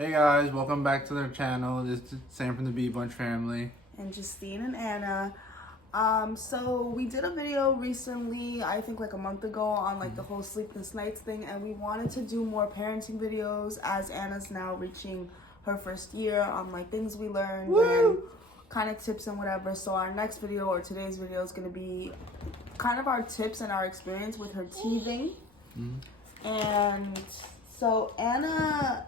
Hey guys, welcome back to their channel. This is Sam from the Bee Bunch family. And Justine and Anna. So we did a video recently, I think like a month ago, on like the whole sleepless nights thing, and we wanted to do more parenting videos as Anna's now reaching her first year, on like things we learned and kind of tips and whatever. So our next video, or today's video, is going to be kind of our tips and our experience with her teething. And so Anna,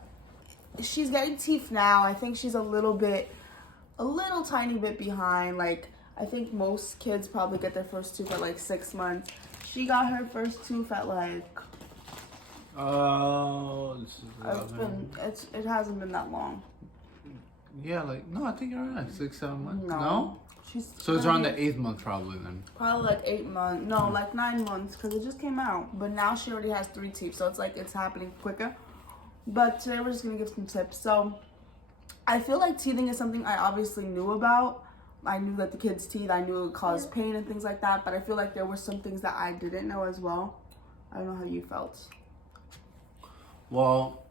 she's getting teeth now. I think she's a little tiny bit behind. Like, I think most kids probably get their first tooth at like 6 months. She got her first tooth at like, it hasn't been that long. Yeah, like, no, I think you're right. 6, 7 months. No? So it's around the 8th month probably then. Probably like 8 months. No, like 9 months, because it just came out. But now she already has 3 teeth, so it's like it's happening quicker. But today we're just going to give some tips. So I feel like teething is something I obviously knew about. I knew that the kids' teeth, I knew it would cause pain and things like that. But I feel like there were some things that I didn't know as well. I don't know how you felt. Well,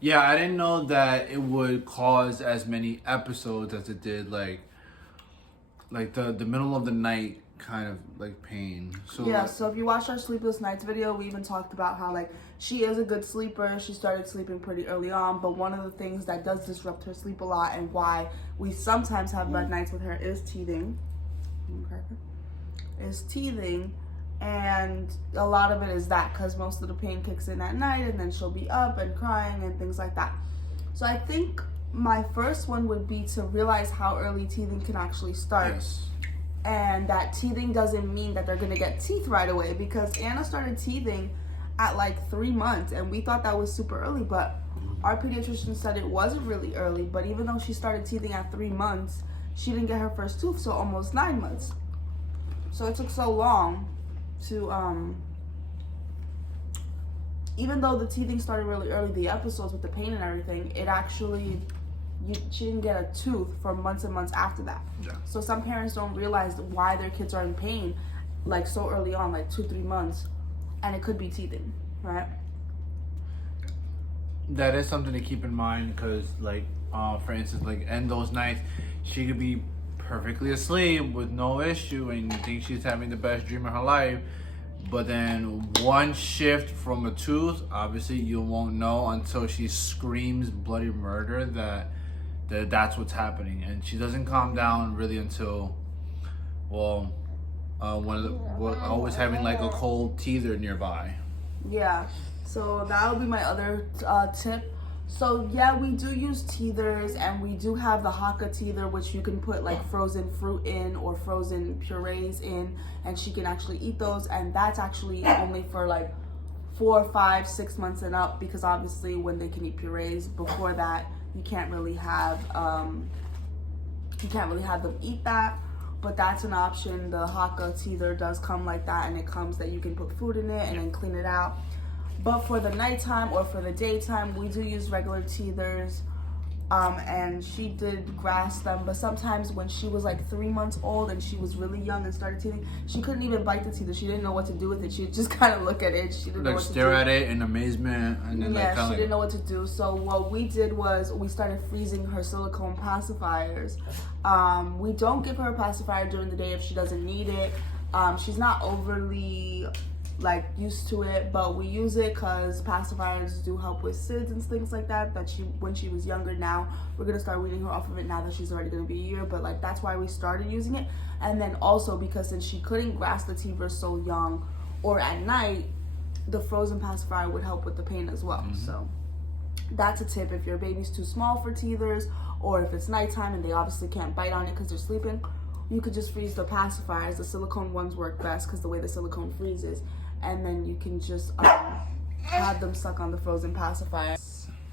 yeah, I didn't know that it would cause as many episodes as it did, like the middle of the night kind of like pain. So yeah, so if you watched our sleepless nights video, we even talked about how like she is a good sleeper. She started sleeping pretty early on, but one of the things that does disrupt her sleep a lot and why we sometimes have bad nights with her is teething. And a lot of it is that because most of the pain kicks in at night, and then she'll be up and crying and things like that. So I think my first one would be to realize how early teething can actually start. Yes. And that teething doesn't mean that they're gonna get teeth right away, because Anna started teething at like 3 months, and we thought that was super early, but our pediatrician said it wasn't really early. But even though she started teething at 3 months, she didn't get her first tooth till almost 9 months. So it took so long to even though the teething started really early, the episodes with the pain and everything, it actually, she didn't get a tooth for months and months after that. Yeah. So some parents don't realize why their kids are in pain like so early on, like 2-3 months, and it could be teething, right? That is something to keep in mind, because like for instance, like in those nights she could be perfectly asleep with no issue and you think she's having the best dream of her life, but then one shift from a tooth, obviously you won't know until she screams bloody murder that's what's happening, and she doesn't calm down really until always having like a cold teether nearby. Yeah, so that would be my other tip. So yeah, we do use teethers, and we do have the Haka teether, which you can put like frozen fruit in or frozen purees in, and she can actually eat those. And that's actually only for like 4, 5, 6 months and up, because obviously when they can eat purees, before that you can't really have them eat that. But that's an option. The Haka teether does come like that, and it comes that you can put food in it and then clean it out. But for the nighttime or for the daytime, we do use regular teethers. And she did grasp them, but sometimes when she was like 3 months old and she was really young and started teething, she couldn't even bite the teether. She didn't know what to do with it. She would just kind of look at it. She didn't know what to do. Stare at it in amazement, and then she didn't know what to do. So what we did was we started freezing her silicone pacifiers. We don't give her a pacifier during the day if she doesn't need it. She's not overly like used to it, but we use it because pacifiers do help with SIDS and things like that when she was younger. Now we're gonna start weaning her off of it now that she's already gonna be a year, but like that's why we started using it. And then also because since she couldn't grasp the teether so young or at night, the frozen pacifier would help with the pain as well. So that's a tip. If your baby's too small for teethers, or if it's nighttime and they obviously can't bite on it because they're sleeping, you could just freeze the pacifiers. The silicone ones work best because the way the silicone freezes, and then you can just have them suck on the frozen pacifier.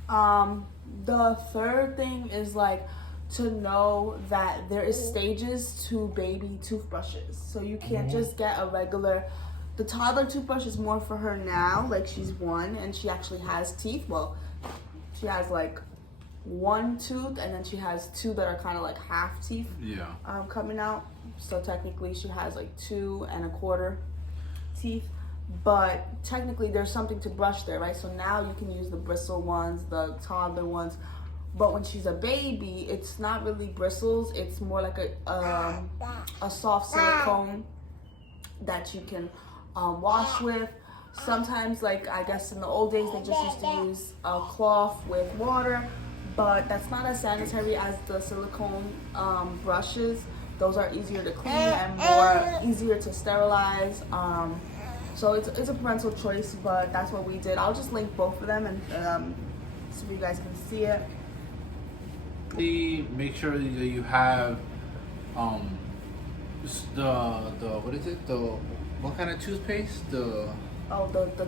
The third thing is like to know that there is stages to baby toothbrushes. So you can't just get a regular, the toddler toothbrush is more for her now, like she's 1 and she actually has teeth. Well, she has like 1 tooth, and then she has 2 that are kind of like half teeth coming out. So technically she has like 2 1/4 teeth. but technically there's something to brush there, right? So now you can use the bristle ones, the toddler ones. But when she's a baby, it's not really bristles. It's more like a soft silicone that you can wash with. Sometimes, like I guess in the old days, they just used to use a cloth with water, but that's not as sanitary as the silicone brushes. Those are easier to clean and more easier to sterilize. So it's a parental choice, but that's what we did. I'll just link both of them and so you guys can see it. Make sure that you have the what is it, the what kind of toothpaste, the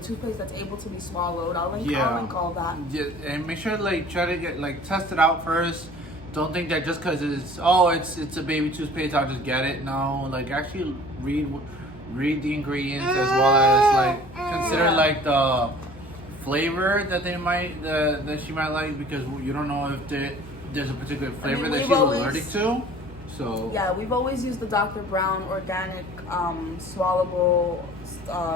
toothpaste that's able to be swallowed. I'll link all that. Yeah, and make sure try to get test it out first. Don't think that just because it's a baby toothpaste, I'll just get it. No, actually read the ingredients, as well as consider the flavor that that she might like, because you don't know if there's a particular flavor that she's allergic to. So yeah, we've always used the Dr. Brown organic swallowable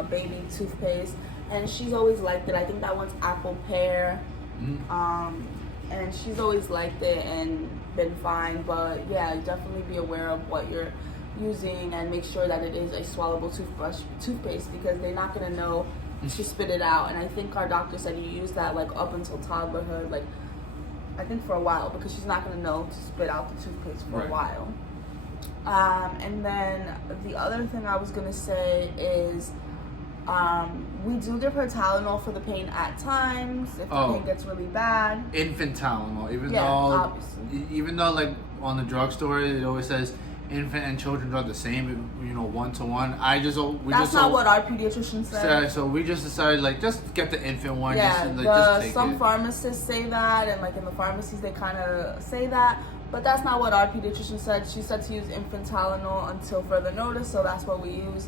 baby toothpaste, and she's always liked it. I think that one's apple pear. And she's always liked it and been fine. But yeah, definitely be aware of what you're using and make sure that it is a swallowable toothpaste, because they're not gonna know to spit it out. And I think our doctor said you use that up until toddlerhood, I think for a while, because she's not gonna know to spit out the toothpaste for a while. And then the other thing I was gonna say is we do give her Tylenol for the pain at times if the pain gets really bad. Infant Tylenol, obviously. Even though on the drugstore it always says infant and children are the same, 1-to-1. That's not what our pediatrician said. So we just decided just get the infant one. Yeah, just take some it. pharmacists say that, and in the pharmacies they kind of say that, but that's not what our pediatrician said. She said to use infant Tylenol until further notice, so that's what we use.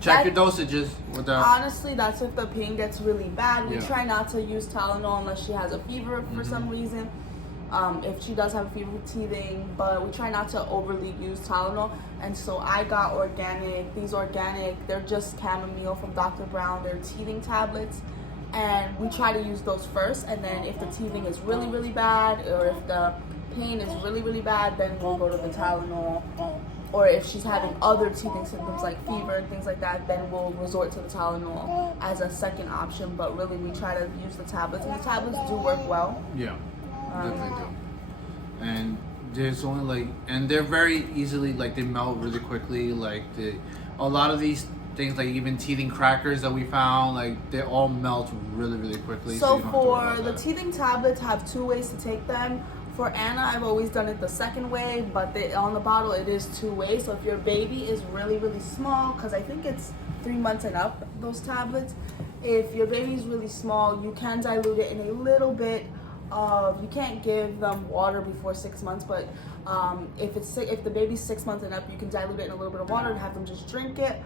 Check your dosages with that. Honestly, that's if the pain gets really bad. We try not to use Tylenol unless she has a fever for some reason. If she does have a fever with teething, but we try not to overly use Tylenol. And so I got these organic, they're just chamomile from Dr. Brown. They're teething tablets, and we try to use those first. And then if the teething is really, really bad, or if the pain is really, really bad, then we'll go to the Tylenol. Or if she's having other teething symptoms like fever and things like that, then we'll resort to the Tylenol as a second option. But really, we try to use the tablets, and the tablets do work well. Yeah, definitely do. And there's only and they're very easily they melt really quickly. A lot of these things, even teething crackers that we found, they all melt really, really quickly. So for the teething tablets, have 2 ways to take them. For Anna, I've always done it the second way, but on the bottle it is 2 ways. So if your baby is really, really small, because I think it's 3 months and up, those tablets, if your baby is really small, you can dilute it in a little bit of, you can't give them water before 6 months, but if the baby's 6 months and up, you can dilute it in a little bit of water and have them just drink it.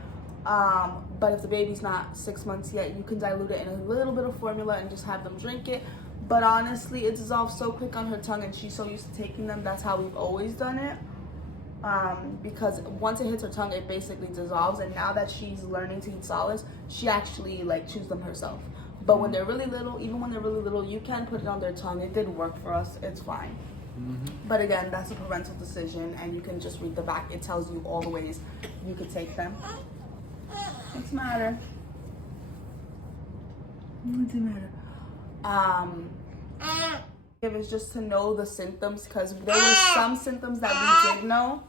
But if the baby's not 6 months yet, you can dilute it in a little bit of formula and just have them drink it. But honestly, it dissolves so quick on her tongue, and she's so used to taking them. That's how we've always done it. Because once it hits her tongue, it basically dissolves. And now that she's learning to eat solids, she actually chews them herself. But when they're really little, even when they're really little, you can put it on their tongue. It did work for us. It's fine. But again, that's a parental decision, and you can just read the back. It tells you all the ways you could take them. What's the matter? What's the matter? It was just to know the symptoms, because there were some symptoms that we did know.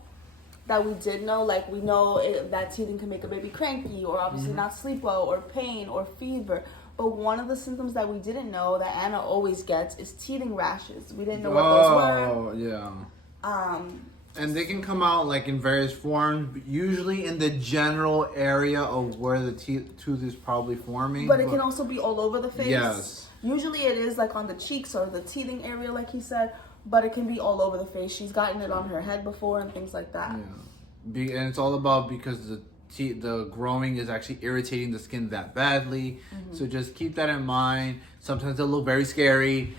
We know that teething can make a baby cranky, or obviously not sleep well, or pain, or fever. But one of the symptoms that we didn't know that Anna always gets is teething rashes. We didn't know what those were. Oh, yeah. And they can come out in various forms, usually in the general area of where the tooth is probably forming. But it can also be all over the face. Yes. Usually it is on the cheeks or the teething area, like he said, but it can be all over the face. She's gotten it on her head before and things like that. Yeah. And it's all about because the growing is actually irritating the skin that badly. So just keep that in mind. Sometimes they'll look very scary.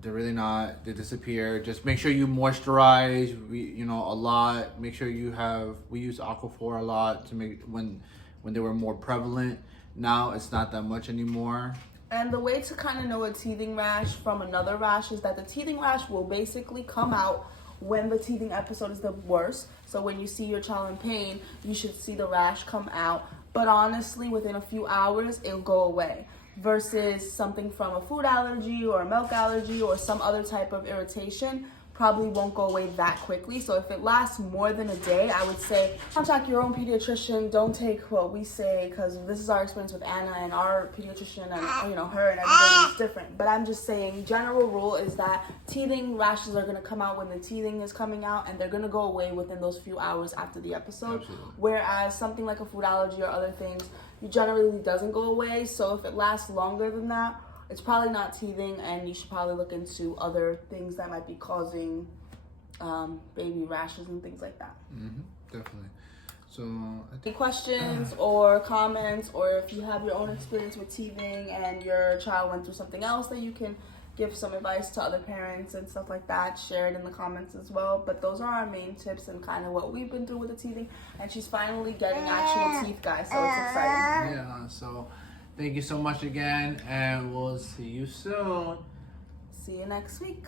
They're really not. They disappear. Just make sure you moisturize, a lot. Make sure we use Aquaphor a lot to make when when they were more prevalent. Now it's not that much anymore. And the way to kind of know a teething rash from another rash is that the teething rash will basically come out when the teething episode is the worst. So when you see your child in pain, you should see the rash come out. But honestly, within a few hours, it'll go away. Versus something from a food allergy or a milk allergy or some other type of irritation probably won't go away that quickly. So if it lasts more than a day, I would say contact your own pediatrician. Don't take what we say, because this is our experience with Anna, and our pediatrician and her and everybody is different. But I'm just saying, general rule is that teething rashes are going to come out when the teething is coming out, and they're going to go away within those few hours after the episode. Absolutely. Whereas something like a food allergy or other things, it generally doesn't go away. So if it lasts longer than that, it's probably not teething, and you should probably look into other things that might be causing baby rashes and things like that. Definitely. So, Any questions or comments, or if you have your own experience with teething and your child went through something else that you can give some advice to other parents and stuff like that, share it in the comments as well. But those are our main tips and kind of what we've been through with the teething. And she's finally getting actual teeth, guys, so it's exciting. yeah, so thank you so much again, and we'll see you soon. See you next week.